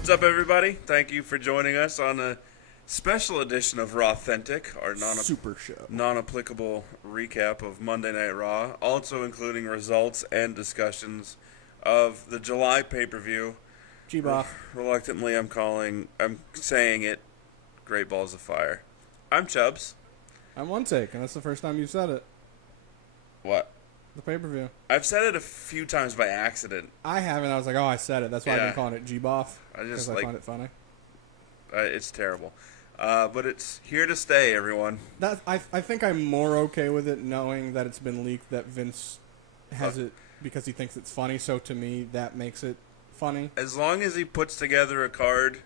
What's up, everybody? Thank you for joining us on a special edition of Raw-Thetic, our Super show. non-applicable recap of Monday Night Raw, also including results and discussions of the July pay-per-view. Gbof. Reluctantly, I'm saying it, Great Balls of Fire. I'm Chubbs. I'm One Take, and that's the first time you've said it. What? The pay-per-view. I've said it a few times by accident. I haven't. I was like, oh, I said it. That's why I've Yeah. been calling it Gbof. Because I find it funny. It's terrible. But it's here to stay, everyone. I think I'm more okay with it knowing that it's been leaked that Vince has it because he thinks it's funny. So to me, that makes it funny. As long as he puts together a card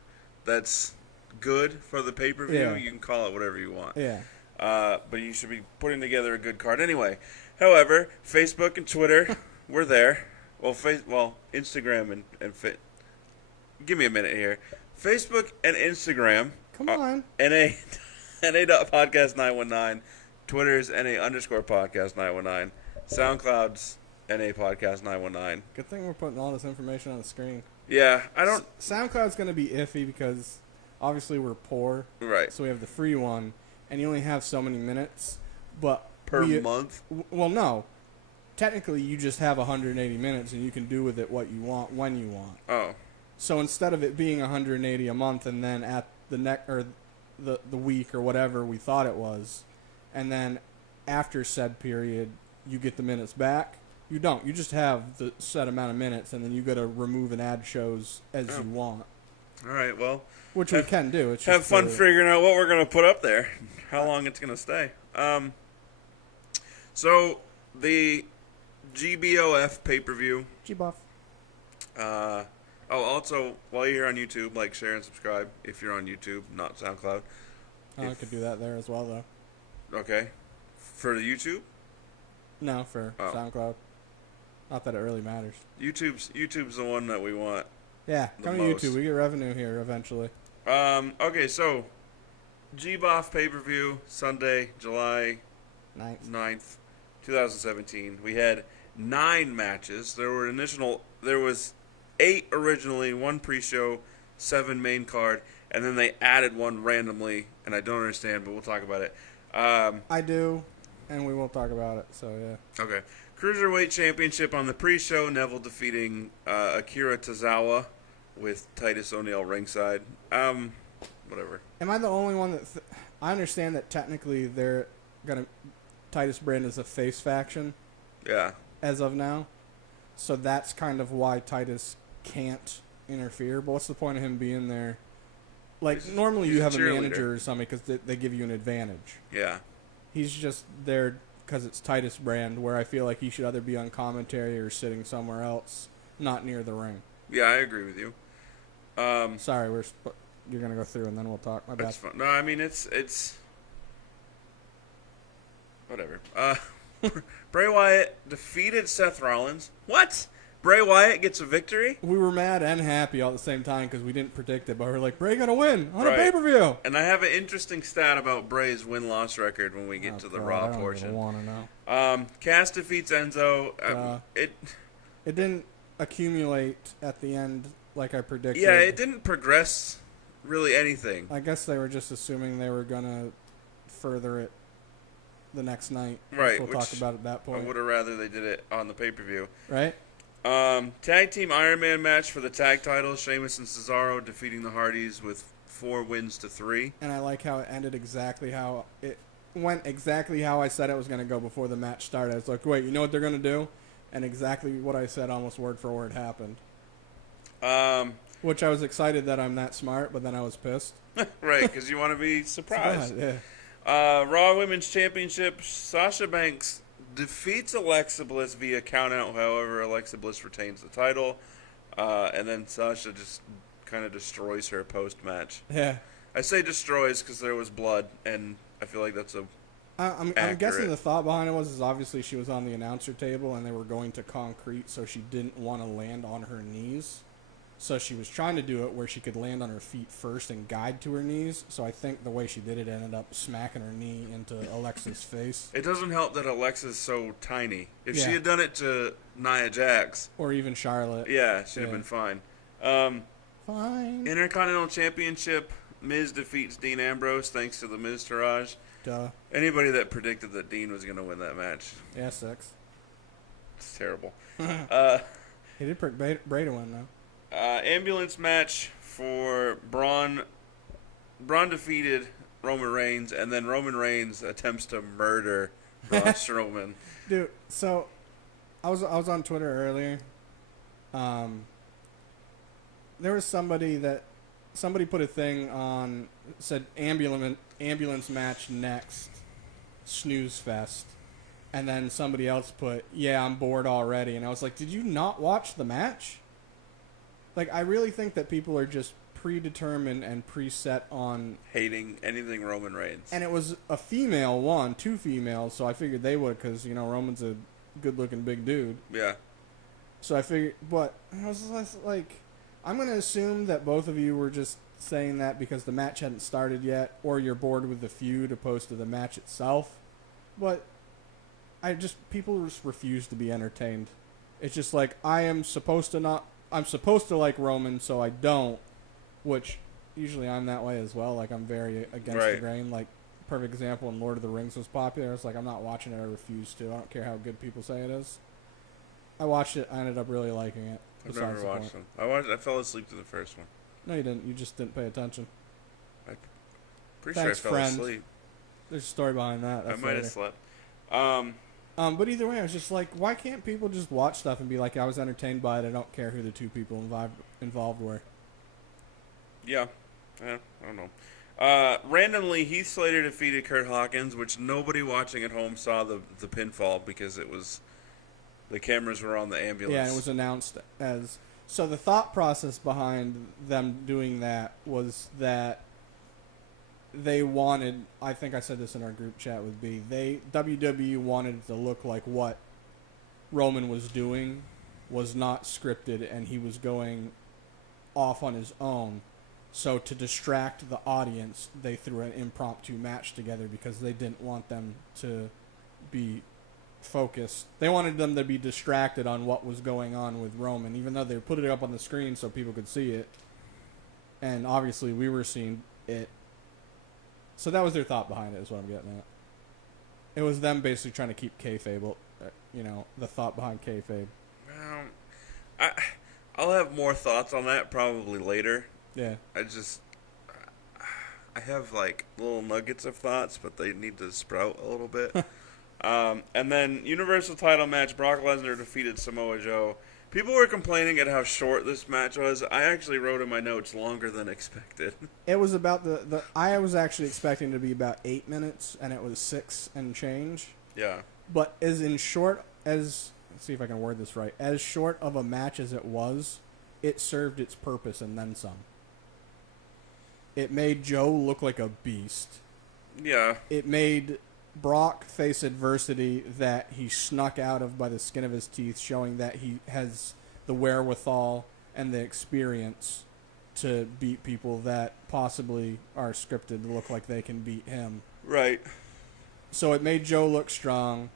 that's good for the pay-per-view, Yeah. you can call it whatever you want. Yeah. But you should be putting together a good card anyway. However, Facebook and Twitter, we're there. Well, Instagram and Fit. Give me a minute here. Facebook and Instagram. Come on. NA.podcast 919. Twitter's NA_podcast 919. SoundCloud's NA podcast 919. Good thing we're putting all this information on the screen. Yeah, I don't. SoundCloud's going to be iffy because obviously we're poor. Right. So we have the free one, and you only have so many minutes. But Per month? Well, no. Technically, you just have 180 minutes, and you can do with it what you want when you want. Oh. So instead of it being 180 a month, and then at the the week or whatever we thought it was, and then after said period, you get the minutes back. You don't. You just have the set amount of minutes, and then you got to remove and add shows as you want. All right. Well, which we can do. It's have just fun figuring out what we're going to put up there, how long it's going to stay. So the GBOF pay-per-view. Gbof. Also, while you're here on YouTube, like, share, and subscribe if you're on YouTube, not SoundCloud. I could do that there as well, though. Okay. For the YouTube? No, for SoundCloud. Not that it really matters. YouTube's the one that we want. Yeah, come to YouTube. We get revenue here eventually. Okay, so Gbof pay-per-view, Sunday, July 9th, 2017. We had 9 matches. There was 8 originally, 1 pre-show, 7 main card, and then they added 1 randomly, and I don't understand, but we'll talk about it. I do, and we will talk about it, so yeah. Okay. Cruiserweight Championship on the pre-show, Neville defeating Akira Tozawa with Titus O'Neil ringside. Whatever. Am I the only one that... I understand that technically they're going to... Titus Brand is a face faction. Yeah. As of now. So that's kind of why Titus can't interfere. But what's the point of him being there? Like, normally you have a manager or something because they give you an advantage. Yeah. He's just there because it's Titus Brand, where I feel like he should either be on commentary or sitting somewhere else, not near the ring. Yeah, I agree with you. Sorry, you're going to go through and then we'll talk. My bad. That's fine. No, I mean, it's... Whatever. Bray Wyatt defeated Seth Rollins. What? Bray Wyatt gets a victory? We were mad and happy all at the same time because we didn't predict it, but we were like, Bray gonna win on a pay-per-view. And I have an interesting stat about Bray's win-loss record when we get to the Raw portion. I don't want to know. Cass defeats Enzo. It didn't accumulate at the end like I predicted. Yeah, it didn't progress really anything. I guess they were just assuming they were gonna further it the next night. Right. We'll talk about it at that point. I would have rather they did it on the pay-per-view. Right. Tag team Iron Man match for the tag titles. Sheamus and Cesaro defeating the Hardys with 4 wins to 3. And I like how it ended exactly how it went, exactly how I said it was going to go before the match started. I was like, wait, you know what they're going to do? And exactly what I said, almost word for word, happened. Which I was excited that I'm that smart, but then I was pissed. Right, because you want to be surprised. Yeah. Raw Women's Championship, Sasha Banks defeats Alexa Bliss via countout. However, Alexa Bliss retains the title. And then Sasha just kind of destroys her post-match. Yeah. I say destroys because there was blood, and I feel like that's I'm guessing the thought behind it was obviously she was on the announcer table and they were going to concrete, so she didn't want to land on her knees. So she was trying to do it where she could land on her feet first and guide to her knees. So I think the way she did it ended up smacking her knee into Alexa's face. It doesn't help that Alexa's so tiny. If she had done it to Nia Jax. Or even Charlotte. Yeah, she'd have been fine. Fine. Intercontinental Championship, Miz defeats Dean Ambrose thanks to the Miz Taraj. Duh. Anybody that predicted that Dean was going to win that match. Yeah, 6. It's terrible. He did pick Bray to win, though. Ambulance match for Braun. Braun defeated Roman Reigns, and then Roman Reigns attempts to murder Braun Strowman. Dude, so I was on Twitter earlier. There was somebody put a thing on, said ambulance match next, snooze fest, and then somebody else put, yeah, I'm bored already, and I was like, did you not watch the match? Like, I really think that people are just predetermined and preset on hating anything Roman Reigns. And it was a female one, 2 females, so I figured they would, because, you know, Roman's a good-looking big dude. Yeah. So I figured, but I was like, I'm going to assume that both of you were just saying that because the match hadn't started yet, or you're bored with the feud opposed to the match itself. But people just refuse to be entertained. It's just like, I'm supposed to like Roman, so I don't, which usually I'm that way as well. Like, I'm very against the grain. Like, perfect example, when Lord of the Rings was popular, it's like, I'm not watching it, I refuse to. I don't care how good people say it is. I watched it, I ended up really liking it. I've never watched them. I fell asleep to the first one. No, you didn't. You just didn't pay attention. I'm pretty sure I fell asleep. There's a story behind that. I might have slept. But either way, I was just like, why can't people just watch stuff and be like, I was entertained by it, I don't care who the 2 people involved were. Yeah. I don't know. Randomly, Heath Slater defeated Kurt Hawkins, which nobody watching at home saw the pinfall because it was... The cameras were on the ambulance. Yeah, and it was announced as... So the thought process behind them doing that was that they wanted... I think I said this in our group chat with B. WWE wanted it to look like what Roman was doing was not scripted and he was going off on his own. So to distract the audience, they threw an impromptu match together because they didn't want them to be... focused. They wanted them to be distracted on what was going on with Roman, even though they put it up on the screen so people could see it. And obviously we were seeing it. So that was their thought behind it, is what I'm getting at. It was them basically trying to keep kayfabe, the thought behind kayfabe. I'll have more thoughts on that probably later. Yeah. I have like little nuggets of thoughts, but they need to sprout a little bit. And then Universal title match, Brock Lesnar defeated Samoa Joe. People were complaining at how short this match was. I actually wrote in my notes longer than expected. It was about I was actually expecting it to be about 8 minutes, and it was 6 and change. Yeah. But let's see if I can word this right, as short of a match as it was, it served its purpose and then some. It made Joe look like a beast. Yeah. It made Brock face adversity that he snuck out of by the skin of his teeth, showing that he has the wherewithal and the experience to beat people that possibly are scripted to look like they can beat him. Right. So it made Joe look strong.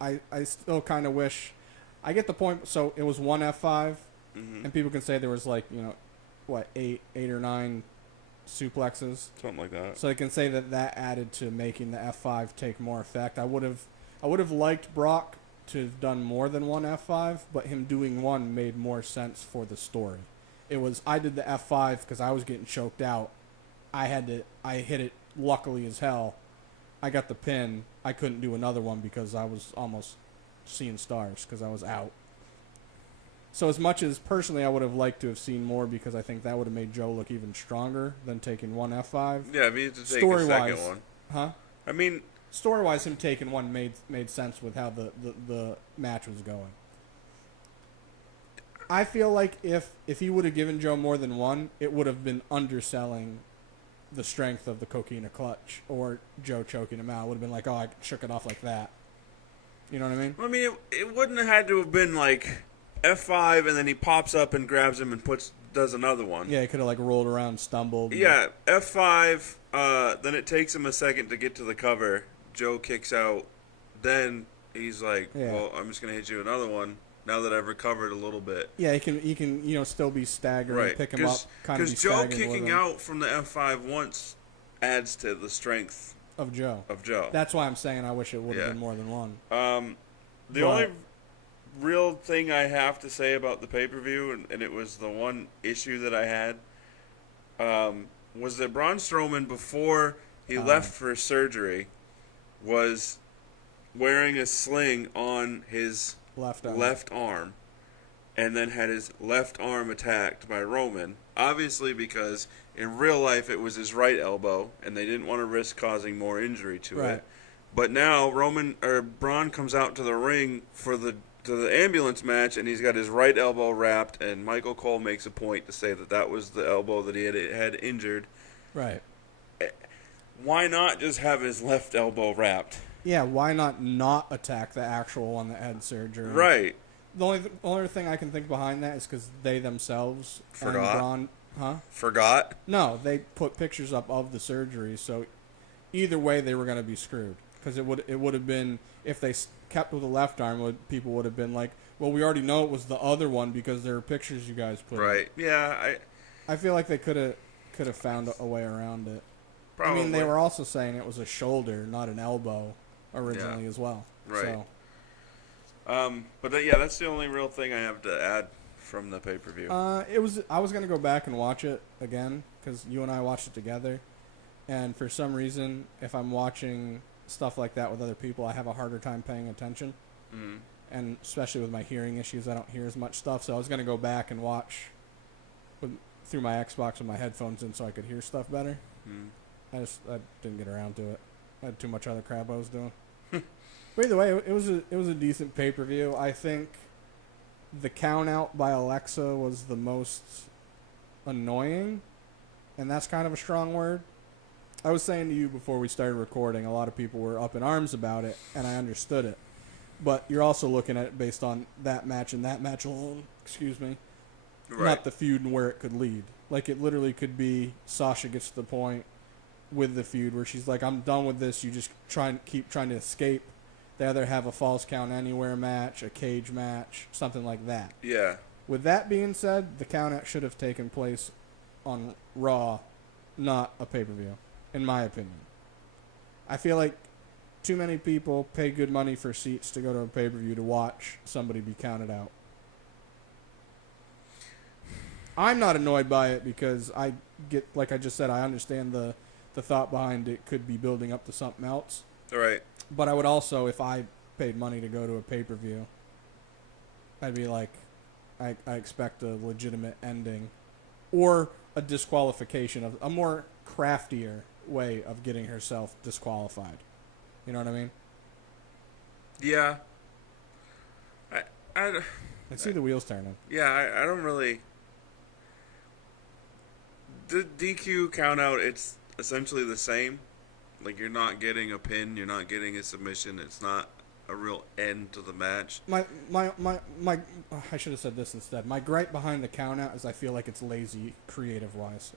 I still kind of wish... I get the point. So it was one F5, and people can say there was 8 or 9 suplexes, something like that. So they can say that added to making the F5 take more effect. I would have liked Brock to have done more than one F5, but him doing one made more sense for the story. I did the F5 because I was getting choked out. I hit it luckily as hell. I got the pin. I couldn't do another one because I was almost seeing stars because I was out. So as much as personally I would have liked to have seen more because I think that would have made Joe look even stronger than taking one F5. Yeah, I mean, to take a second one. Huh? I mean... Story-wise, him taking one made sense with how the match was going. I feel like if he would have given Joe more than one, it would have been underselling the strength of the Coquina clutch or Joe choking him out. It would have been like, oh, I shook it off like that. You know what I mean? I mean, it wouldn't have had to have been like F5 and then he pops up and grabs him and does another one. Yeah, he could have rolled around, stumbled. Yeah, F5, then it takes him a second to get to the cover. Joe kicks out. Then he's like, well, I'm just going to hit you another one. now that I've recovered a little bit. Yeah, he can still be staggered, Right. Pick him up, kind of be Because Joe staggering kicking out from the F5 once adds to the strength of Joe. That's why I'm saying I wish it would have been more than one. The only real thing I have to say about the pay-per-view, and it was the one issue that I had, was that Braun Strowman, before he left for surgery, was wearing a sling on his left arm, and then had his left arm attacked by Roman, obviously because in real life it was his right elbow, and they didn't want to risk causing more injury to it. But now Braun comes out to the ring to the ambulance match, and he's got his right elbow wrapped, and Michael Cole makes a point to say that was the elbow that he had injured. Right. Why not just have his left elbow wrapped? Yeah, why not attack the actual one that had surgery? Right. The only thing I can think behind that is because they themselves forgot. Forgot? No, they put pictures up of the surgery, so either way they were going to be screwed. Because it would have been, if they kept with the left arm, people would have been like, well, we already know it was the other one because there are pictures you guys put. Right. Yeah. I feel like they could have found a way around it. Probably. I mean, they were also saying it was a shoulder, not an elbow, originally as well. Right. So. But that's the only real thing I have to add from the pay-per-view. I was going to go back and watch it again because you and I watched it together, and for some reason, if I'm watching stuff like that with other people, I have a harder time paying attention. Mm. And especially with my hearing issues, I don't hear as much stuff. So I was going to go back and watch through my Xbox with my headphones in so I could hear stuff better. Mm. I didn't get around to it. I had too much other crap I was doing. But either way, it was a decent pay-per-view. I think the count out by Alexa was the most annoying, and that's kind of a strong word. I was saying to you before we started recording, a lot of people were up in arms about it, and I understood it. But you're also looking at it based on that match and that match alone, not the feud and where it could lead. Like, it literally could be Sasha gets to the point with the feud where she's like, I'm done with this, you just keep trying to escape. They either have a false count anywhere match, a cage match, something like that. Yeah. With that being said, the count out should have taken place on Raw, not a pay-per-view, in my opinion. I feel like too many people pay good money for seats to go to a pay-per-view to watch somebody be counted out. I'm not annoyed by it because I get, like I just said, I understand the thought behind it could be building up to something else. All right. But I would also, if I paid money to go to a pay-per-view, I'd be like, I expect a legitimate ending or a disqualification of a more craftier way of getting herself disqualified. You know what I mean? Yeah. I see the wheels turning. Yeah, I don't really. The DQ count out, it's essentially the same. Like, you're not getting a pin, you're not getting a submission. It's not a real end to the match. My I should have said this instead. My gripe behind the count out is I feel like it's lazy creative wise.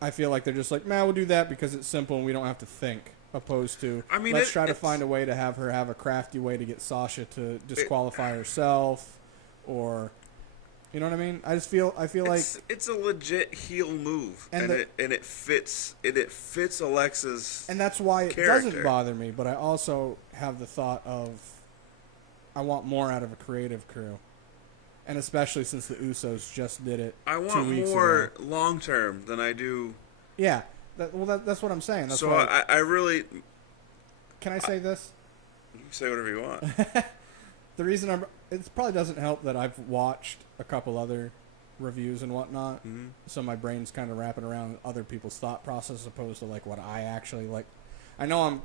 I feel like they're just like, man, we'll do that because it's simple and we don't have to think. Opposed to, let's try to find a way to have her have a crafty way to get Sasha to disqualify herself, or, you know what I mean? I feel like it's a legit heel move, and it fits Alexa's, and that's why it character. Doesn't bother me. But I also have the thought of, I want more out of a creative crew, and especially since the Usos just did it. I want more long term than I do. Yeah. That's what I'm saying. That's so why I really... Can I say this? You can say whatever you want. The reason it probably doesn't help that I've watched a couple other reviews and whatnot, so my brain's kind of wrapping around other people's thought process as opposed to like what I actually like. I know I'm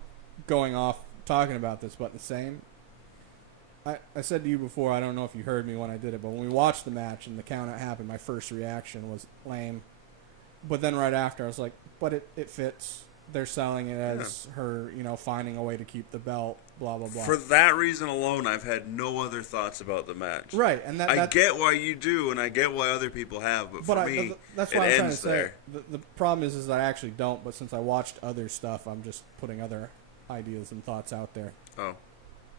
going off talking about this, but the same. I said to you before, I don't know if you heard me when I did it, but when we watched the match and the count out happened, my first reaction was lame. But then right after, I was like, but it fits. They're selling it as her, finding a way to keep the belt, blah, blah, blah. For that reason alone, I've had no other thoughts about the match. Right. And I get why you do, and I get why other people have, but for me, that's what I'm trying to say. The problem is that I actually don't, but since I watched other stuff, I'm just putting other ideas and thoughts out there. Oh,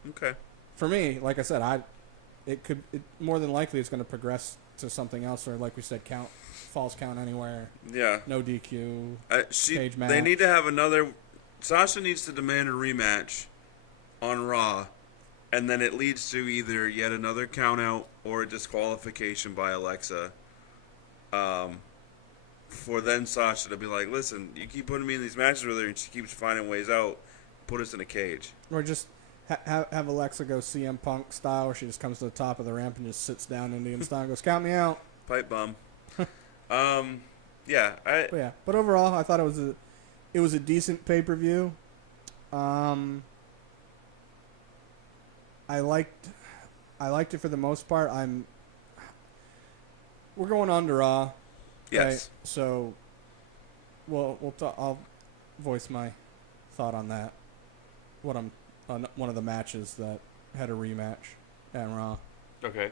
okay. For me, like I said, it more than likely it's going to progress to something else, or like we said, false count anywhere. Yeah. No DQ. Cage match. They need to have another. Sasha needs to demand a rematch on Raw, and then it leads to either yet another count out or a disqualification by Alexa. For then Sasha to be like, listen, you keep putting me in these matches with her, and she keeps finding ways out. Put us in a cage. Or just have Alexa go CM Punk style, where she just comes to the top of the ramp and just sits down Indian style and goes, count me out. Pipe bomb. Yeah. But overall, I thought it was a decent pay-per-view. I liked it for the most part. We're going on to Raw. Yes. Right? So, I'll voice my thought on that. On one of the matches that had a rematch at Raw. Okay.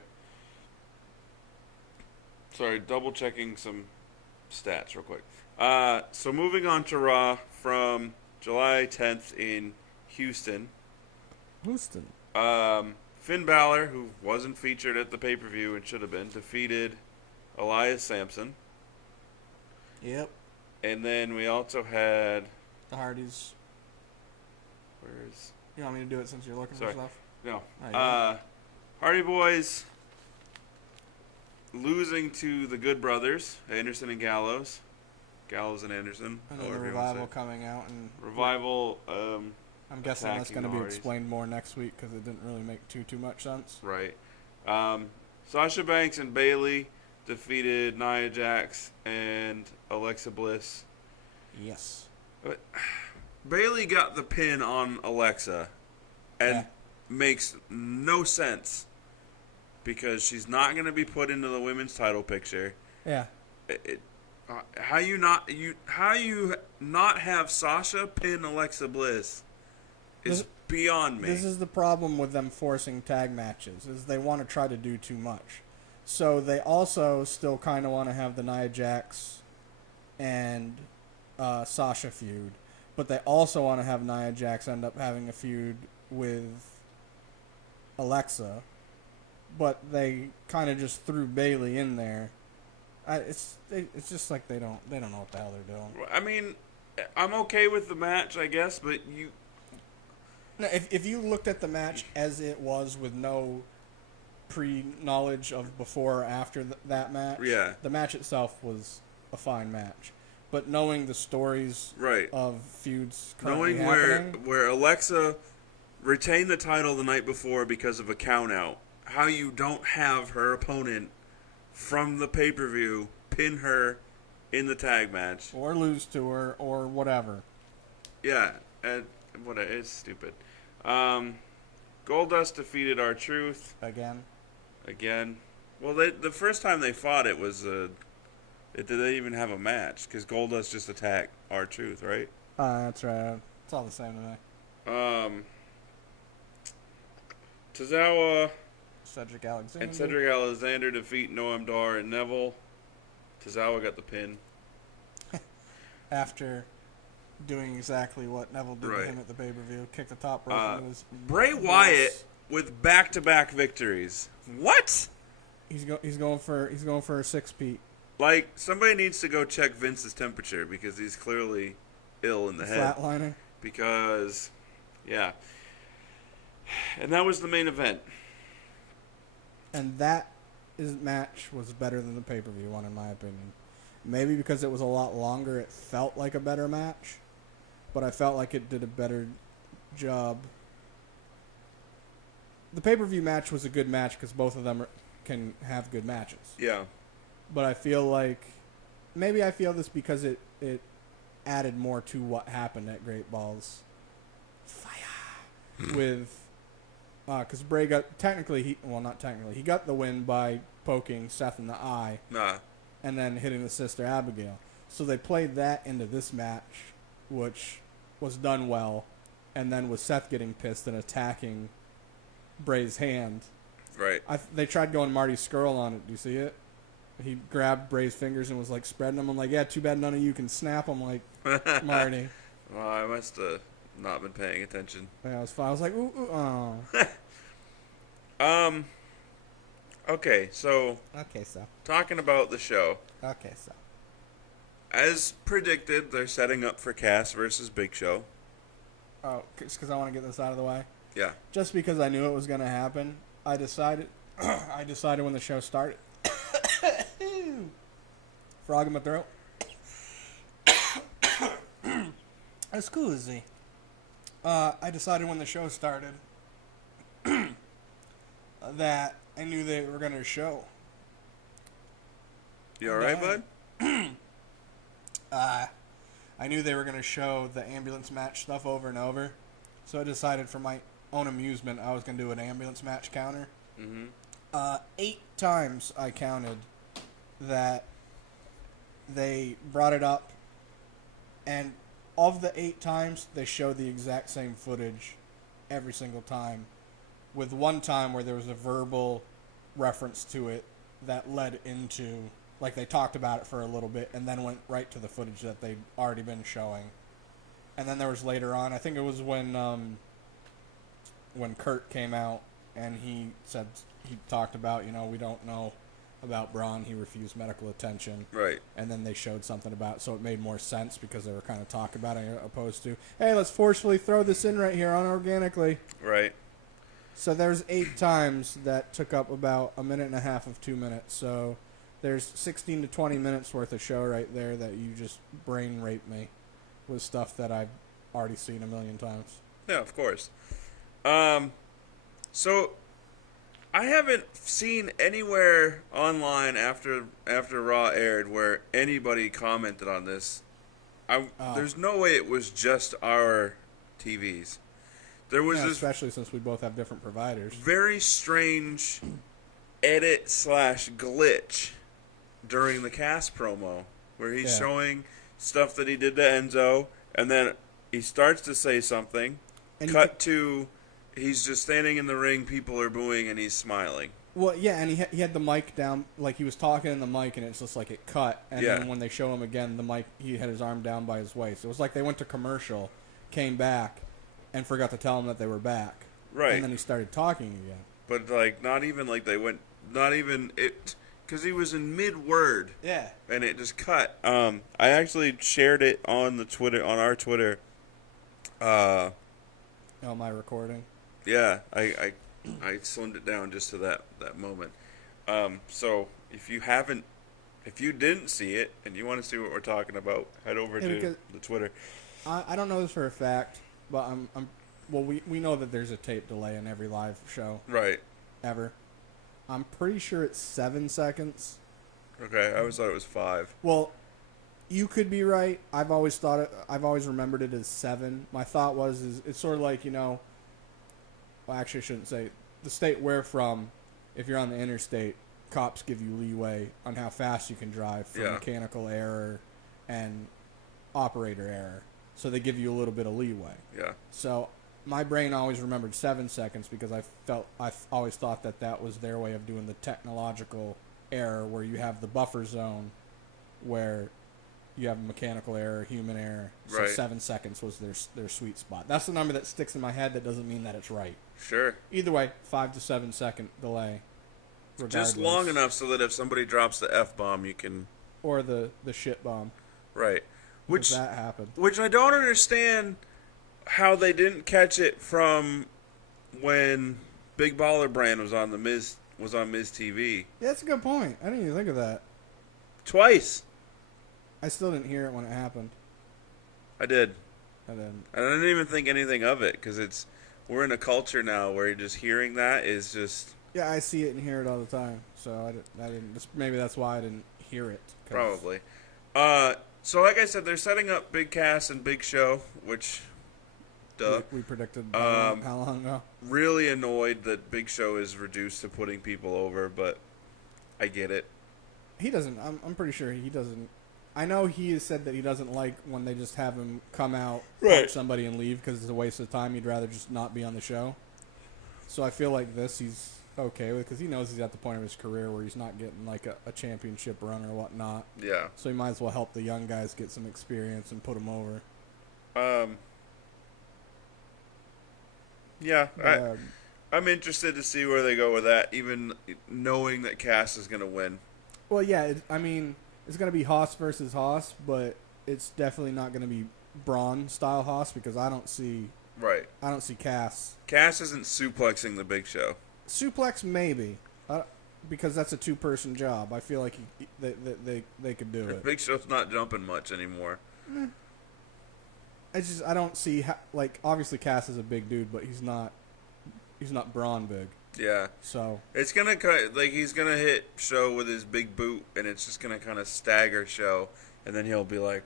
Sorry, double checking some stats real quick. So moving on to Raw from July 10th in Houston. Finn Balor, who wasn't featured at the pay-per-view and should have been, defeated Elias Sampson. Yep. And then we also had... The Hardys. Where's... You want me to do it since you're looking for stuff? No. Hardy Boys losing to the Good Brothers, Anderson and Gallows. Gallows and Anderson. And then the Revival coming out. And Revival... I'm guessing that's going to be explained more next week because it didn't really make too much sense. Right. Sasha Banks and Bayley defeated Nia Jax and Alexa Bliss. Yes. But Bayley got the pin on Alexa and makes no sense because she's not going to be put into the women's title picture. Yeah. How you not have Sasha pin Alexa Bliss is beyond me. This is the problem with them forcing tag matches, is they want to try to do too much. So they also still kind of want to have the Nia Jax and Sasha feud, but they also want to have Nia Jax end up having a feud with Alexa, but they kind of just threw Bayley in there. It's just like they don't know what the hell they're doing. I mean, I'm okay with the match, I guess, but you... No, if you looked at the match as it was with no pre-knowledge of before or after that match, the match itself was a fine match. But knowing the stories of feuds currently happening, where Alexa retained the title the night before because of a count-out, how you don't have her opponent from the pay-per-view pin her in the tag match. Or lose to her, or whatever. Yeah, and it's stupid. Goldust defeated R-Truth. Again. Well, the first time they fought it was... Did they even have a match? Because Goldust just attacked R-Truth, right? That's right. It's all the same to me. Tozawa... Cedric Alexander. And Cedric Alexander defeat Noam Dar and Neville. Tozawa got the pin. After doing exactly what Neville did to him at the pay-per-view. Kick the top rope into his... Bray Wyatt with back-to-back victories. What? He's going for a 6-peat. Like, somebody needs to go check Vince's temperature because he's clearly ill in the head. Flatlining. Because, yeah. And that was the main event. And that match was better than the pay-per-view one, in my opinion. Maybe because it was a lot longer, it felt like a better match. But I felt like it did a better job. The pay-per-view match was a good match because both of them can have good matches. Yeah. But I feel like... Maybe I feel this because it added more to what happened at Great Balls. Fire! With... Because Bray got... not technically. He got the win by poking Seth in the eye. And then hitting the sister Abigail. So they played that into this match, which was done well. And then with Seth getting pissed and attacking Bray's hand. Right. They tried going Marty Scurll on it. Do you see it? He grabbed Bray's fingers and was like spreading them. I'm like, yeah, too bad none of you can snap them like Marty. Well, I must have not been paying attention. Yeah, it was fine. I was like, ooh, oh. Okay, so talking about the show. Okay, so. As predicted, they're setting up for Cass versus Big Show. Oh, because I want to get this out of the way? Yeah. Just because I knew it was going to happen, I decided when the show started. Frog in my throat. Excuse me. I decided when the show started that I knew they were going to show. You alright, bud? I knew they were going to show the ambulance match stuff over and over. So I decided for my own amusement I was going to do an ambulance match counter. Mm-hmm. 8 times I counted that they brought it up, and of the 8 times they showed the exact same footage every single time, with one time where there was a verbal reference to it that led into, like, they talked about it for a little bit and then went right to the footage that they'd already been showing. And then there was later on, I think it was when Kurt came out and he talked about, we don't know about Braun, he refused medical attention. Right. And then they showed something about it, so it made more sense because they were kind of talking about it opposed to, hey, let's forcefully throw this in right here unorganically. Right. So there's 8 times that took up about a minute and a half of 2 minutes. So there's 16 to 20 minutes worth of show right there that you just brain rape me with stuff that I've already seen a million times. Yeah, of course. So I haven't seen anywhere online after Raw aired where anybody commented on this. There's no way it was just our TVs. There was this, especially since we both have different providers. Very strange edit/glitch during the cast promo where he's showing stuff that he did to Enzo, and then he starts to say something. And to he's just standing in the ring, people are booing, and he's smiling. Well, yeah, and he had the mic down, like he was talking in the mic, and it's just like it cut. And then when they show him again, the mic, he had his arm down by his waist. It was like they went to commercial, came back, and forgot to tell him that they were back. Right. And then he started talking again. But, like, not even like they went, not even it, because he was in mid-word. Yeah. And it just cut. I actually shared it on the Twitter, on our Twitter. Oh, my recording? Yeah, I slimmed it down just to that moment. So if you didn't see it and you want to see what we're talking about, head over to the Twitter. I don't know this for a fact, but we know that there's a tape delay in every live show. Right. Ever. I'm pretty sure it's 7 seconds. Okay, I always thought it was 5. Well, you could be right. I've always remembered it as 7. My thought was it's sort of like, well, actually I shouldn't say, the state we're from, if you're on the interstate, cops give you leeway on how fast you can drive for mechanical error and operator error. So they give you a little bit of leeway. Yeah. So my brain always remembered 7 seconds because I always thought that was their way of doing the technological error where you have the buffer zone where you have mechanical error, human error. So right. 7 seconds was their sweet spot. That's the number that sticks in my head. That doesn't mean that it's right. Sure. Either way, 5 to 7 second delay. Regardless. Just long enough so that if somebody drops the F-bomb, you can... Or the shit bomb. Right. Which that happened. Which I don't understand how they didn't catch it from when Big Baller Brand was on Miz TV. Yeah, that's a good point. I didn't even think of that. Twice. I still didn't hear it when it happened. I did. I didn't. And I didn't even think anything of it because we're in a culture now where just hearing that is just... Yeah, I see it and hear it all the time. So I didn't. Maybe that's why I didn't hear it. Probably. So like I said, they're setting up Big Cass and Big Show, which... Duh. We predicted how long ago. Really annoyed that Big Show is reduced to putting people over, but I get it. He doesn't. I'm pretty sure he doesn't. I know he has said that he doesn't like when they just have him come out, punch somebody, and leave because it's a waste of time. He'd rather just not be on the show. So I feel like this he's okay with because he knows he's at the point of his career where he's not getting like a championship run or whatnot. Yeah. So he might as well help the young guys get some experience and put them over. Yeah. I'm interested to see where they go with that, even knowing that Cass is going to win. Well, yeah, it's going to be Haas versus Haas, but it's definitely not going to be Braun style Haas because I don't see Cass. Cass isn't suplexing the Big Show. Suplex maybe, because that's a 2-person job. I feel like they could do it. Big Show's not jumping much anymore. I don't see obviously Cass is a big dude, but he's not Braun big. Yeah. So it's gonna he's gonna hit Show with his big boot, and it's just gonna kind of stagger Show, and then he'll be like,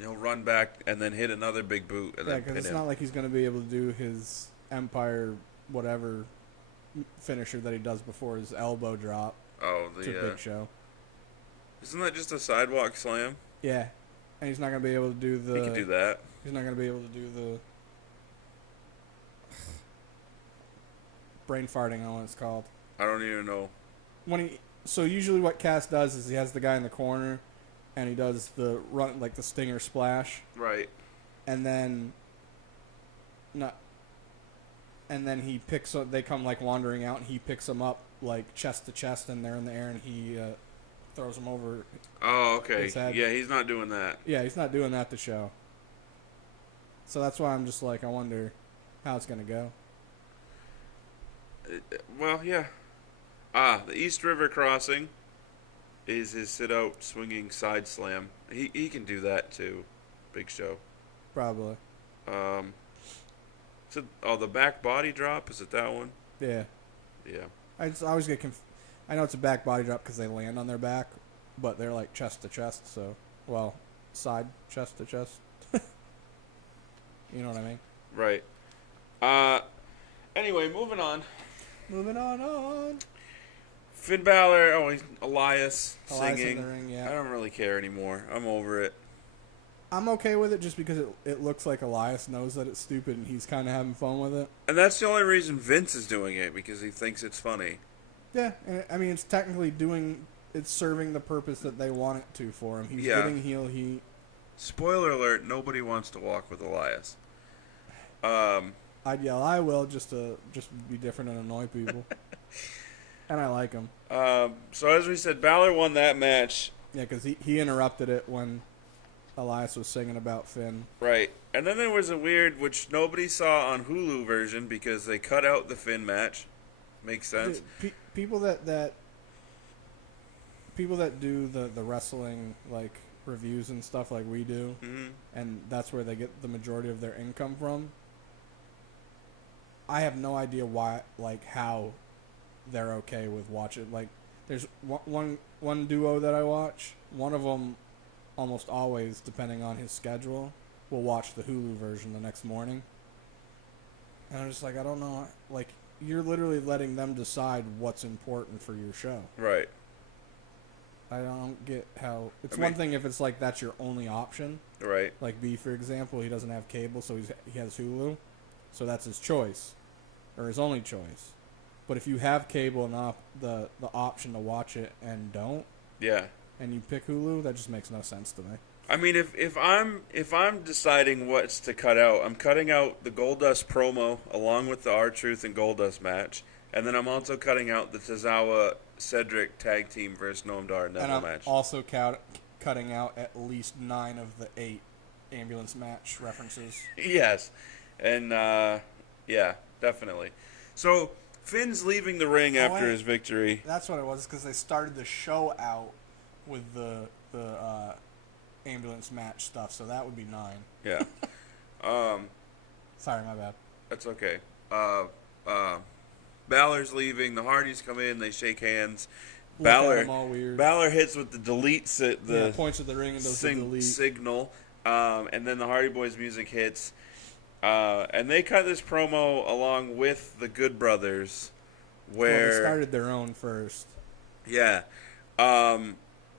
he'll run back and then hit another big boot, and then because it's not like he's gonna be able to do his Empire whatever finisher that he does before his elbow drop. Oh, to Big Show. Isn't that just a sidewalk slam? Yeah, and he's not gonna be able to do the. He can do that. He's not gonna be able to do the. Brain farting, I don't know what it's called. I don't even know. So usually what Cass does is he has the guy in the corner, and he does the run like the stinger splash. Right. And then. And then he picks up. They come like wandering out, and he picks them up like chest to chest, and they're in the air, and he throws them over. Oh, okay. Yeah, he's not doing that. Yeah, he's not doing that to Show. So that's why I'm just like, I wonder how it's gonna go. Well, yeah. The East River Crossing is his sit-out swinging side slam. He can do that too, Big Show. Probably. The back body drop, is it that one? Yeah. Yeah. I always get I know it's a back body drop because they land on their back, but they're like chest to chest, so, side chest to chest. You know what I mean? Right. Anyway, moving on. Moving on. Finn Balor, he's Elias singing. In the ring, yeah. I don't really care anymore. I'm over it. I'm okay with it just because it looks like Elias knows that it's stupid and he's kind of having fun with it. And that's the only reason Vince is doing it, because he thinks it's funny. Yeah, and it's technically it's serving the purpose that they want it to for him. He's getting heel heat. Spoiler alert, nobody wants to walk with Elias. I'd yell, I will, just be different and annoy people. And I like him. So as we said, Balor won that match. Yeah, because he interrupted it when Elias was singing about Finn. Right. And then there was a weird, which nobody saw on Hulu version because they cut out the Finn match. Makes sense. People that do the wrestling like reviews and stuff like we do, and that's where they get the majority of their income from. I have no idea how they're okay with watching. Like, there's one duo that I watch. One of them, almost always, depending on his schedule, will watch the Hulu version the next morning. And I'm just like, I don't know. Like, you're literally letting them decide what's important for your show. Right. I don't get how... It's one thing if it's like that's your only option. Right. Like B, for example, he doesn't have cable, so he has Hulu. So that's his choice. Or his only choice. But if you have cable and the option to watch it and don't... Yeah. And you pick Hulu, that just makes no sense to me. I mean, if I'm deciding what's to cut out, I'm cutting out the Goldust promo along with the R-Truth and Goldust match, and then I'm also cutting out the Tozawa Cedric tag team versus Noam Dar and Neville match. Also cutting out at least 9 of the 8 ambulance match references. Yes, and yeah, definitely. So Finn's leaving the ring after his victory. That's what it was, because they started the show out with the ambulance match stuff, so that would be 9. Yeah. Sorry, my bad. That's okay. Balor's leaving. The Hardys come in. They shake hands. Balor hits with the delete. Points at the ring and does the delete signal. And then the Hardy Boys music hits. And they cut this promo along with the Good Brothers, where they started their own first. Yeah.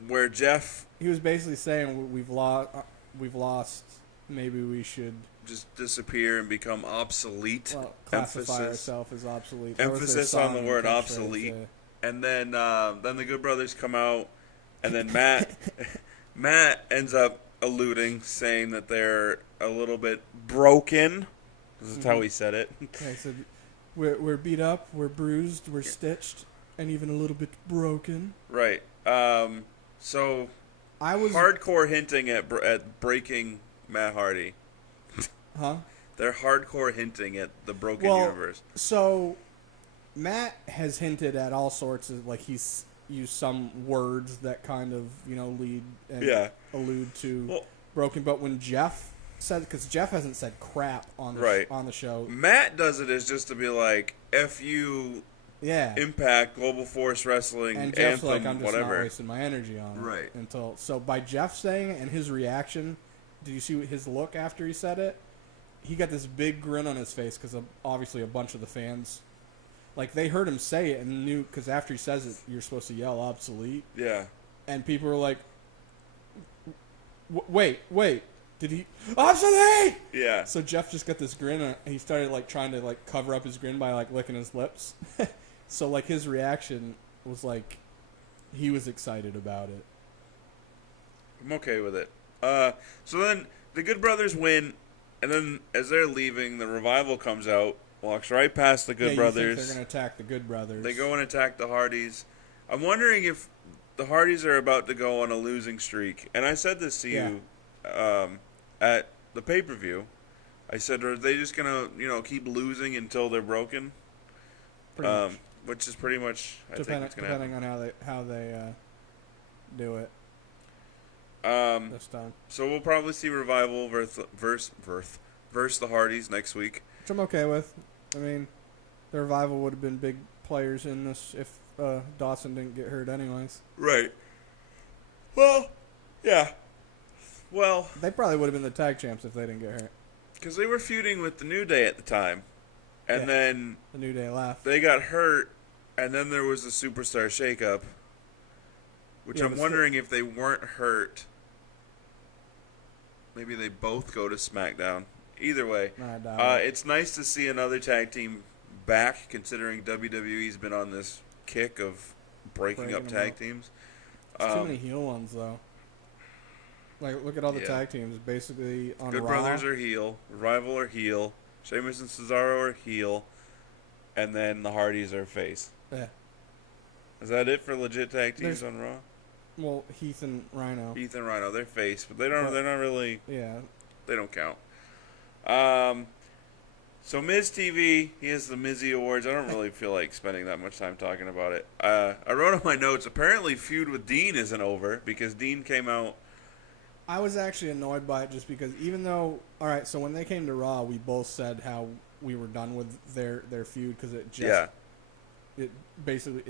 Where Jeff... He was basically saying, we've lost, maybe we should... just disappear and become obsolete. Well, classify ourselves as obsolete. Emphasis on the word obsolete. And then the Good Brothers come out, and then Matt ends up alluding, saying that they're a little bit broken. This is how he said it. Yeah, he said, we're beat up, we're bruised, we're stitched, and even a little bit broken. Right. So I was hardcore hinting at breaking Matt Hardy. Huh? They're hardcore hinting at the broken universe. So Matt has hinted at all sorts of, like, he's used some words that kind of, lead and allude to broken. But when Jeff said, because Jeff hasn't said crap on the show. Matt does it as just to be like, F you, Impact, Global Force Wrestling, and Jeff's Anthem, like, I'm just whatever. not wasting my energy on it. Right. So by Jeff saying it and his reaction, did you see his look after he said it? He got this big grin on his face because obviously a bunch of the fans, like, they heard him say it and knew, because after he says it, you're supposed to yell obsolete. Yeah. And people were like, wait, did he obsolete? Yeah. So Jeff just got this grin and he started, like, trying to, like, cover up his grin by, like, licking his lips. So, like, his reaction was like he was excited about it. I'm okay with it. So then the Good Brothers win, and then as they're leaving, the Revival comes out, walks right past the Good Brothers. Think they're going to attack the Good Brothers. They go and attack the Hardys. I'm wondering if the Hardys are about to go on a losing streak. And I said this to you at the pay-per-view. I said, are they just going to, keep losing until they're broken? Pretty much. Which is pretty much, I think it's going to happen. Depending on how they do it. This time. So we'll probably see Revival versus the Hardys next week. Which I'm okay with. I mean, the Revival would have been big players in this if Dawson didn't get hurt anyways. Right. Well, yeah. Well, they probably would have been the tag champs if they didn't get hurt. Because they were feuding with the New Day at the time. And then the New Day left. They got hurt, and then there was the Superstar shakeup, which I'm wondering if they weren't hurt. Maybe they both go to SmackDown. Either way, it's nice to see another tag team back, considering WWE's been on this kick of breaking up tag teams. There's too many heel ones, though. Like, look at all the tag teams. Basically, on Good Raw. Brothers are heel. Revival are heel. Sheamus and Cesaro are heel. And then the Hardys are face. Yeah. Is that it for legit tag teams on Raw? Well, Heath and Rhino. They're face, but they're not really. Yeah. They don't count. So Miz TV, he has the Mizzy Awards. I don't really feel like spending that much time talking about it. I wrote on my notes, apparently feud with Dean isn't over because Dean came out. I was actually annoyed by it just because even though, alright, so when they came to Raw, we both said how we were done with their feud because it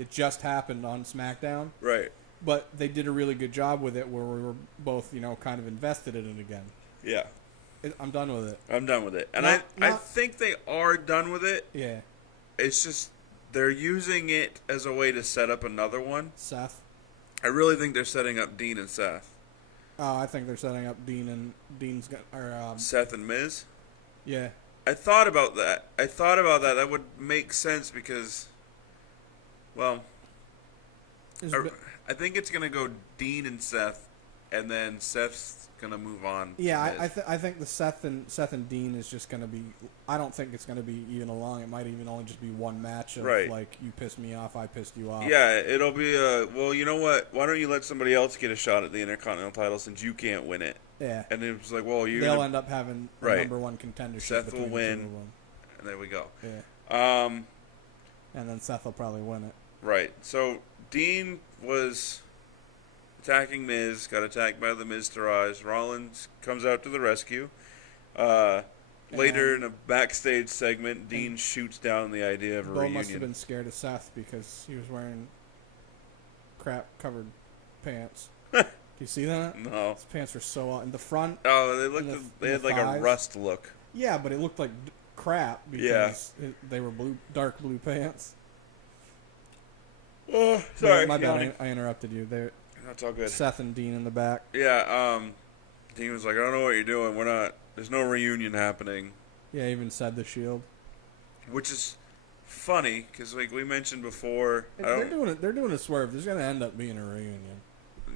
just happened on SmackDown. Right. But they did a really good job with it where we were both, kind of invested in it again. Yeah. I'm done with it. I'm done with it. And I think they are done with it. Yeah. It's just they're using it as a way to set up another one. Seth. I really think they're setting up Dean and Seth. Oh, I think they're setting up Seth and Miz? Yeah. I thought about that. That would make sense because, well, I think it's going to go Dean and Seth, and then Seth's going to move on. Yeah, I think the Seth and Dean is just going to be. I don't think it's going to be even long. It might even only just be one match of like you pissed me off, I pissed you off. Yeah, it'll be well, you know what? Why don't you let somebody else get a shot at the Intercontinental title since you can't win it? Yeah. And it was like, well, they'll end up having the number one contendership. Seth will win, and there we go. Yeah. And then Seth will probably win it. Right. So Dean was attacking Miz, got attacked by the Miztourage. Rollins comes out to the rescue. Later in a backstage segment, Dean shoots down the idea of a reunion. Must have been scared of Seth because he was wearing crap-covered pants. Do you see that? No. His pants were so in the front. Oh, they had like thighs. a rust look. Yeah, but it looked like crap because they were dark blue pants. Oh, sorry. My bad. I interrupted you. That's all good. Seth and Dean in the back. Yeah. Dean was like, I don't know what you're doing. There's no reunion happening. Yeah, even said the Shield. Which is funny because, like we mentioned before, they're doing a swerve. There's gonna end up being a reunion.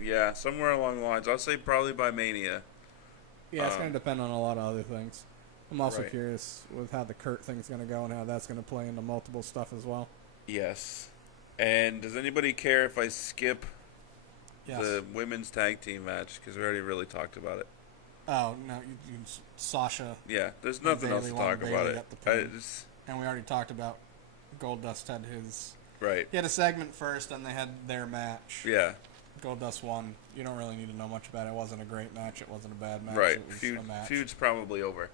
Yeah, somewhere along the lines. I'll say probably by Mania. Yeah, it's gonna depend on a lot of other things. I'm also Right. curious with how the Kurt thing's going to go and how that's going to play into multiple stuff as well. Yes. And does anybody care if I skip Yes. the women's tag team match? Because we already really talked about it. Oh, no, Sasha. Yeah, there's nothing else to talk about it. And we already talked about Goldust had his... Right. He had a segment first, and they had their match. Yeah. Goldust won. You don't really need to know much about it. It wasn't a great match. It wasn't a bad match. Right. It was a match. Feud's probably over.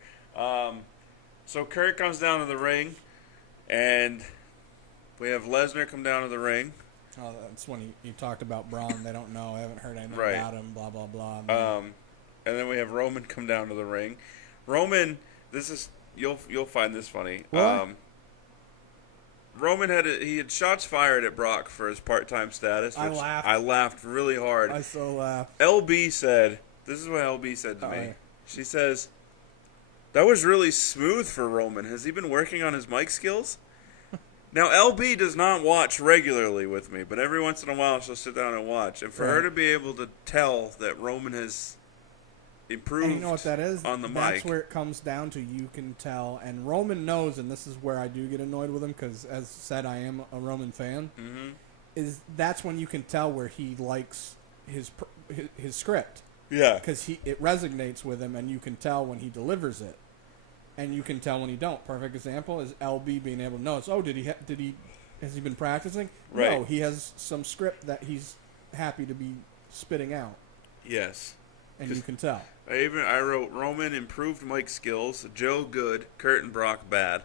So Kurt comes down to the ring, and we have Lesnar come down to the ring. Oh, that's when he talked about Braun. They don't know. I haven't heard anything Right. about him. Blah blah blah. And then we have Roman come down to the ring. Roman, this is you'll find this funny. What? Roman had shots fired at Brock for his part-time status. Which I laughed really hard. I so laughed. LB said, "This is what LB said to me." Yeah. She says, "That was really smooth for Roman. Has he been working on his mic skills?" Now, LB does not watch regularly with me, but every once in a while she'll sit down and watch. And for her to be able to tell that Roman has improved And you know what that is? on the That's mic. where it comes down to you can tell. And Roman knows, and this is where I do get annoyed with him because, as said, I am a Roman fan. Mm-hmm. Is that's when you can tell where he likes his script. Yeah. Because it resonates with him, and you can tell when he delivers it, and you can tell when he don't. Perfect example is LB being able to notice. Oh, has he been practicing? Right. No, he has some script that he's happy to be spitting out, Yes. and you can tell. I wrote Roman improved mic skills, Joe good, Kurt and Brock bad.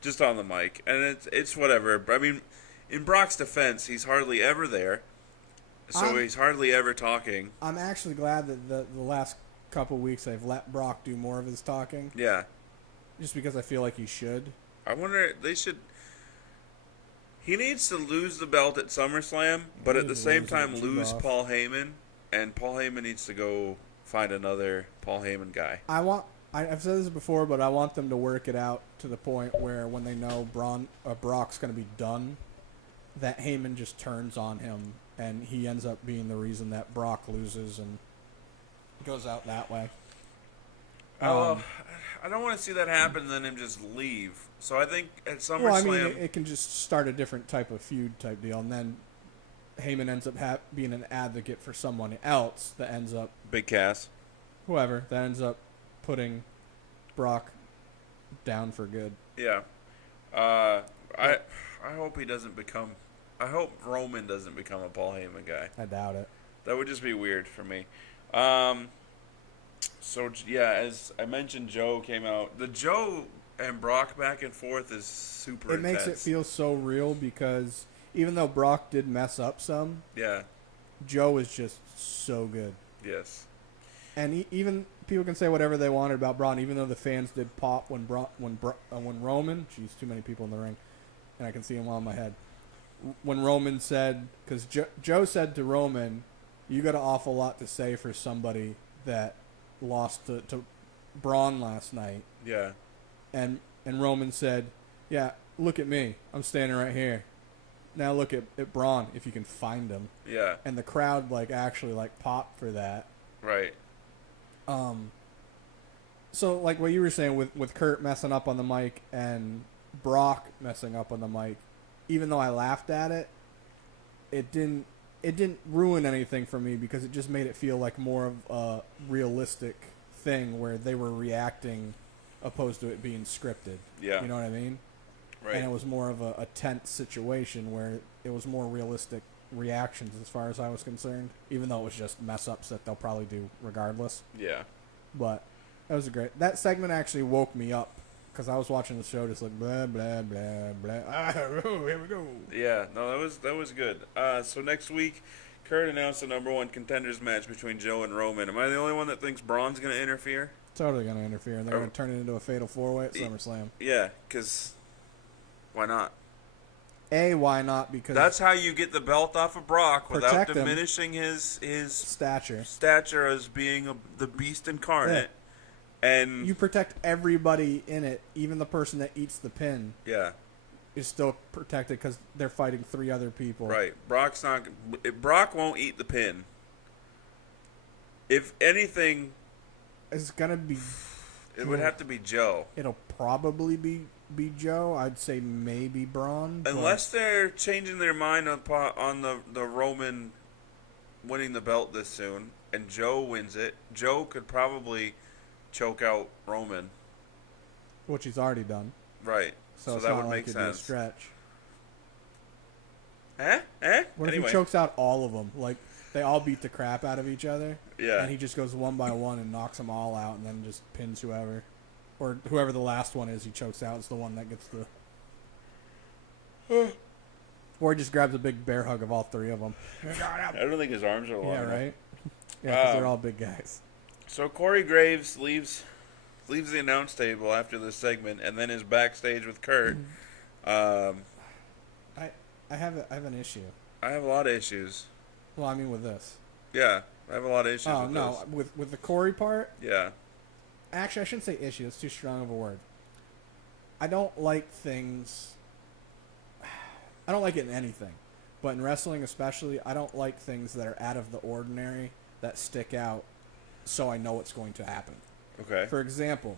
Just on the mic, and it's whatever. I mean, in Brock's defense, he's hardly ever there, so he's hardly ever talking. I'm actually glad that the last couple weeks I've let Brock do more of his talking. Yeah. Just because I feel like he should. I wonder, they should... He needs to lose the belt at SummerSlam, but at the same time lose Paul Heyman, and Paul Heyman needs to go find another Paul Heyman guy. I've said this before, but I want them to work it out to the point where when they know Brock's going to be done, that Heyman just turns on him, and he ends up being the reason that Brock loses and goes out that way. I don't want to see that happen and then him just leave. So I think at SummerSlam... Well, I mean, it can just start a different type of feud type deal, and then Heyman ends up being an advocate for someone else that ends up... Big Cass. Whoever, that ends up putting Brock down for good. Yeah. I hope he doesn't become... I hope Roman doesn't become a Paul Heyman guy. I doubt it. That would just be weird for me. So, yeah, as I mentioned, Joe came out. The Joe and Brock back and forth is super intense. Makes it feel so real because even though Brock did mess up some, yeah, Joe is just so good. Yes. And even people can say whatever they wanted about Braun, even though the fans did pop when Roman, geez, too many people in the ring, and I can see him all in my head. When Roman said, because Joe said to Roman, you got an awful lot to say for somebody that lost to Braun last night. Yeah. And Roman said, yeah, look at me. I'm standing right here. Now look at Braun, if you can find him. Yeah. And the crowd actually popped for that. Right. So like what you were saying with Kurt messing up on the mic and Brock messing up on the mic, even though I laughed at it, it didn't ruin anything for me because it just made it feel like more of a realistic thing where they were reacting opposed to it being scripted. Yeah. You know what I mean? Right. And it was more of a tense situation where it was more realistic reactions as far as I was concerned, even though it was just mess ups that they'll probably do regardless. Yeah. But that was that segment actually woke me up because I was watching the show just blah blah blah blah. Here we go. Yeah, no, that was good. So next week, Kurt announced the number one contenders match between Joe and Roman. Am I the only one that thinks Braun's going to interfere? Totally going to interfere, and they're going to turn it into a fatal four-way at SummerSlam. Yeah, because why not? Why not? Because that's how you get the belt off of Brock without him. diminishing his stature as being the beast incarnate. Yeah. And you protect everybody in it, even the person that eats the pin. Yeah. Is still protected because they're fighting 3 other people. Right. Brock won't eat the pin. If anything, It's gonna be. It would have to be Joe. It'll probably be Joe. I'd say maybe Braun. Unless they're changing their mind on the Roman winning the belt this soon, and Joe wins it. Joe could probably choke out Roman, which he's already done. Right. So that would make sense. Be a stretch. What if he chokes out all of them? Like, they all beat the crap out of each other. Yeah. And he just goes one by one and knocks them all out, and then just pins whoever, or whoever the last one is he chokes out is the one that gets the. Or he just grabs a big bear hug of all three of them. I don't think his arms are long. Yeah, right. Yeah, because they're all big guys. So Corey Graves leaves the announce table after this segment, and then is backstage with Kurt. I have an issue. I have a lot of issues. Well, I mean with this. Yeah, I have a lot of issues with this. Oh, no, with the Corey part? Yeah. Actually, I shouldn't say issue. It's too strong of a word. I don't like things... I don't like it in anything. But in wrestling especially, I don't like things that are out of the ordinary that stick out so I know what's going to happen. Okay. For example,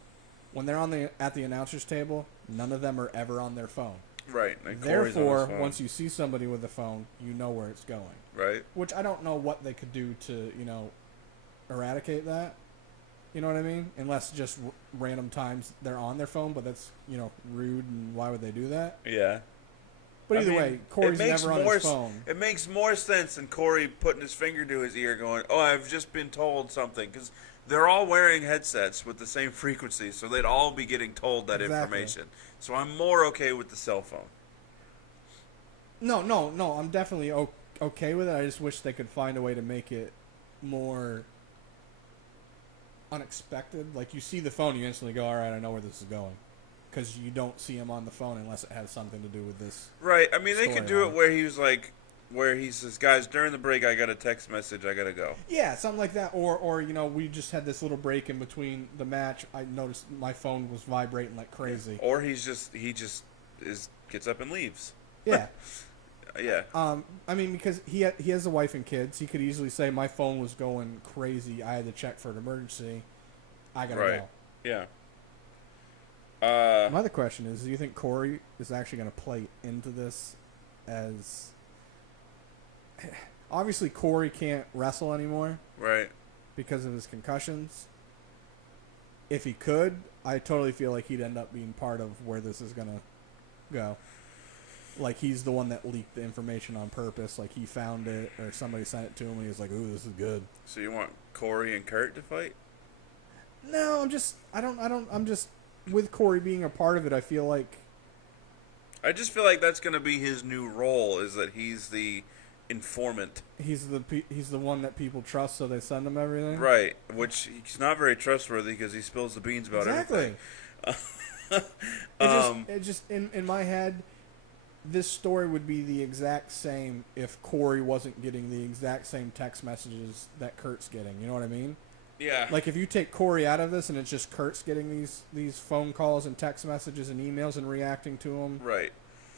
when they're at the announcer's table, none of them are ever on their phone. Right. And therefore, once you see somebody with a phone, you know where it's going. Right. Which I don't know what they could do to, eradicate that. You know what I mean? Unless just random times they're on their phone, but that's, rude, and why would they do that? Yeah. But either way, Corey's never on his phone. It makes more sense than Corey putting his finger to his ear going, oh, I've just been told something. Because they're all wearing headsets with the same frequency, so they'd all be getting told that information. So I'm more okay with the cell phone. No, I'm definitely okay with it. I just wish they could find a way to make it more unexpected. Like, you see the phone, you instantly go, all right, I know where this is going. Because you don't see him on the phone unless it has something to do with this. Right. I mean, they could do it where he says, guys, during the break, I got a text message, I got to go. Yeah, something like that. Or we just had this little break in between the match. I noticed my phone was vibrating like crazy. Or he just gets up and leaves. Yeah. Yeah. I mean, because he has a wife and kids. He could easily say, my phone was going crazy. I had to check for an emergency. I got to go. Yeah. My other question is, do you think Corey is actually going to play into this as... Obviously, Corey can't wrestle anymore. Right. Because of his concussions. If he could, I totally feel like he'd end up being part of where this is going to go. Like, he's the one that leaked the information on purpose. Like, he found it, or somebody sent it to him, and he was like, ooh, this is good. So you want Corey and Kurt to fight? No, I'm just with Corey being a part of it, I feel like... I just feel like that's going to be his new role, is that he's the informant. He's the one that people trust, so they send him everything? Right, which he's not very trustworthy because he spills the beans about everything. It just in my head, this story would be the exact same if Corey wasn't getting the exact same text messages that Kurt's getting. You know what I mean? Yeah. Like, if you take Corey out of this and it's just Kurt's getting these phone calls and text messages and emails and reacting to them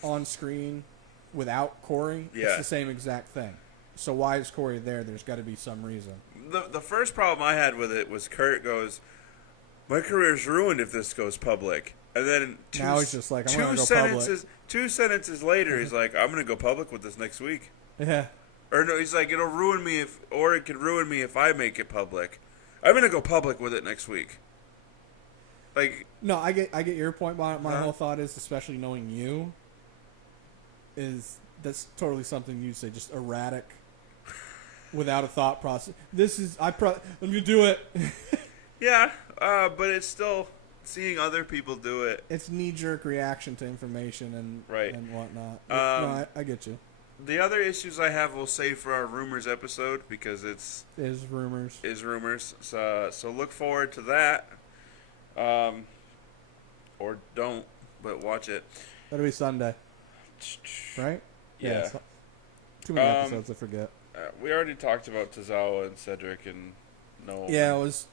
on screen without Corey, it's the same exact thing. So why is Corey there? There's got to be some reason. The first problem I had with it was Kurt goes, my career's ruined if this goes public. And then now he's just like, I'm going to go public. Two sentences later, he's like, I'm going to go public with this next week. Yeah. Or no, he's like, it'll ruin me it could ruin me if I make it public. I'm going to go public with it next week. Like, no, I get your point. My whole thought is, especially knowing you, is that's totally something you'd say, just erratic, without a thought process. Let me do it. Yeah, but it's still seeing other people do it. It's knee-jerk reaction to information and whatnot. No, I get you. The other issues I have we'll save for our rumors episode because is rumors. So look forward to that. Or don't, but watch it. That'll be Sunday. Right? Yeah. Too many episodes, I forget. We already talked about Tozawa and Cedric and Noel. Yeah, it was.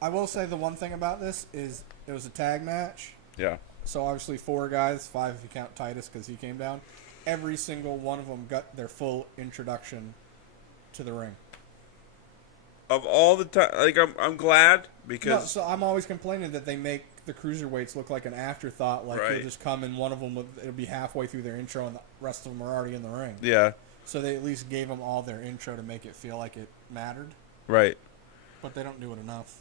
I will say the one thing about this is it was a tag match. Yeah. So obviously 4 guys, 5 if you count Titus because he came down. Every single one of them got their full introduction to the ring. of all the time, like I'm glad because no, so I'm always complaining that they make the cruiserweights look like an afterthought. Like you'll just come in, one of them it'll be halfway through their intro, and the rest of them are already in the ring. Yeah. So they at least gave them all their intro to make it feel like it mattered. Right. But they don't do it enough.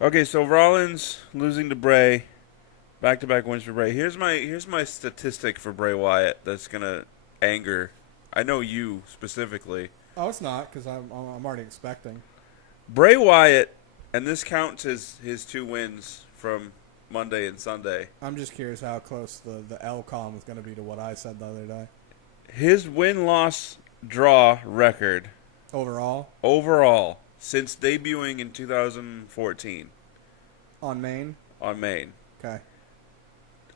Okay, so Rollins losing to Bray, back-to-back wins for Bray. Here's my statistic for Bray Wyatt that's gonna anger. I know you specifically. Oh, it's not because I'm already expecting. Bray Wyatt, and this counts his 2 wins from Monday and Sunday. I'm just curious how close the L column is going to be to what I said the other day. His win-loss draw record overall since debuting in 2014 on Maine. Okay.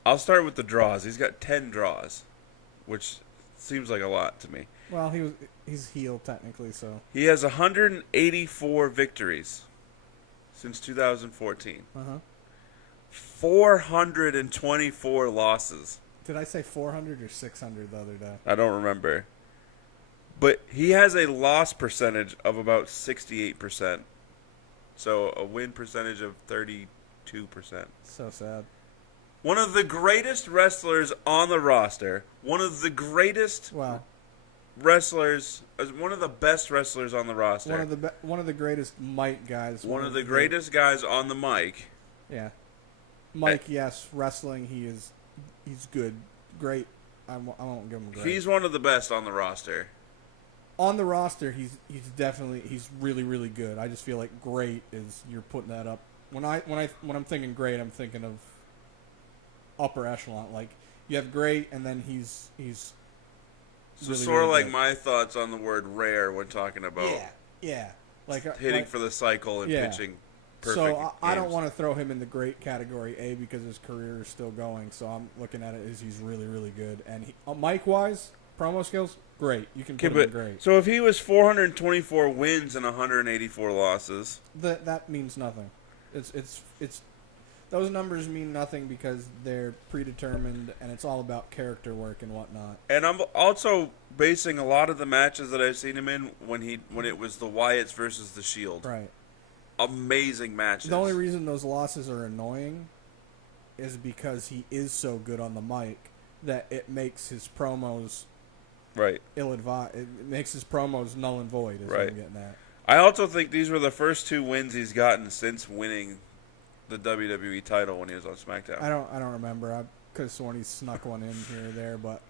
I'll start with the draws. He's got 10 draws, which seems like a lot to me. Well, he's heel technically, so he has 184 victories since 2014. 424 losses. Did I say 400 or 600 the other day? I don't remember. But he has a loss percentage of about 68%. So a win percentage of 32%. So sad. One of the greatest wrestlers on the roster. One of the greatest wrestlers. One of the best wrestlers on the roster. One of the greatest mic guys. One of the greatest guys on the mic. Yeah. Mike, yes, wrestling, he's good. Great. I won't give him great. He's one of the best on the roster. On the roster, he's really, really good. I just feel like great is you're putting that up. When I'm thinking great, I'm thinking of upper echelon. Like you have great, and then he's so really, sort of really like my thoughts on the word rare when talking about like hitting for the cycle and pitching. So I don't want to throw him in the great category A because his career is still going. So I'm looking at it as he's really, really good. And mic wise, promo skills, great. You can put him in great. So if he was 424 wins and 184 losses, that means nothing. It's those numbers mean nothing because they're predetermined and it's all about character work and whatnot. And I'm also basing a lot of the matches that I've seen him in when it was the Wyatts versus the Shield. Right. Amazing matches. The only reason those losses are annoying is because he is so good on the mic that it makes his promos ill-advised. It makes his promos null and void. Is what I'm getting at. I also think these were the first 2 wins he's gotten since winning the WWE title when he was on SmackDown. I don't remember. I could have sworn he snuck one in here or there, but.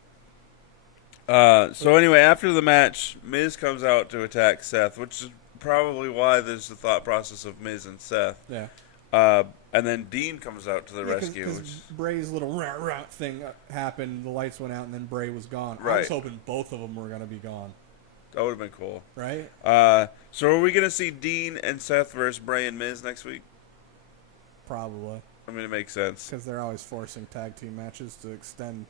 So anyway, after the match, Miz comes out to attack Seth, which is probably why there's the thought process of Miz and Seth. Yeah. And then Dean comes out to the rescue. Because Bray's little rah thing happened, the lights went out, and then Bray was gone. Right. I was hoping both of them were going to be gone. That would have been cool. Right? So are we going to see Dean and Seth versus Bray and Miz next week? Probably. I mean, it makes sense. Because they're always forcing tag team matches to extend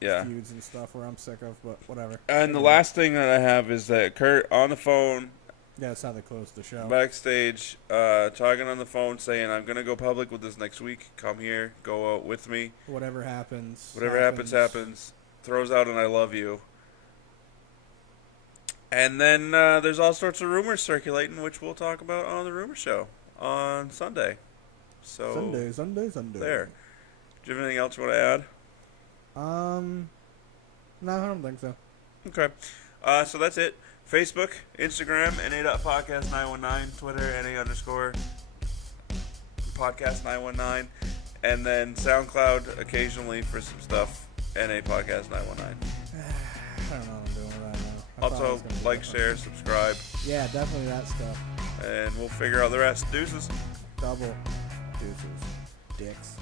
feuds and stuff where I'm sick of, but whatever. And the last thing that I have is that Kurt on the phone. Yeah, that's how they closed the show. Backstage, talking on the phone, saying, I'm going to go public with this next week. Come here. Go out with me. Whatever happens. Whatever happens. Throws out an I love you. And then there's all sorts of rumors circulating, which we'll talk about on the Rumor Show on Sunday. So Sunday. There. Do you have anything else you want to add? No, I don't think so. Okay. So that's it. Facebook, Instagram, NA.podcast919, Twitter, NA_podcast919, and then SoundCloud occasionally for some stuff, NA_podcast919. I don't know what I'm doing right now. Also, like, share, subscribe. Yeah, definitely that stuff. And we'll figure out the rest. Deuces. Double deuces. Dicks.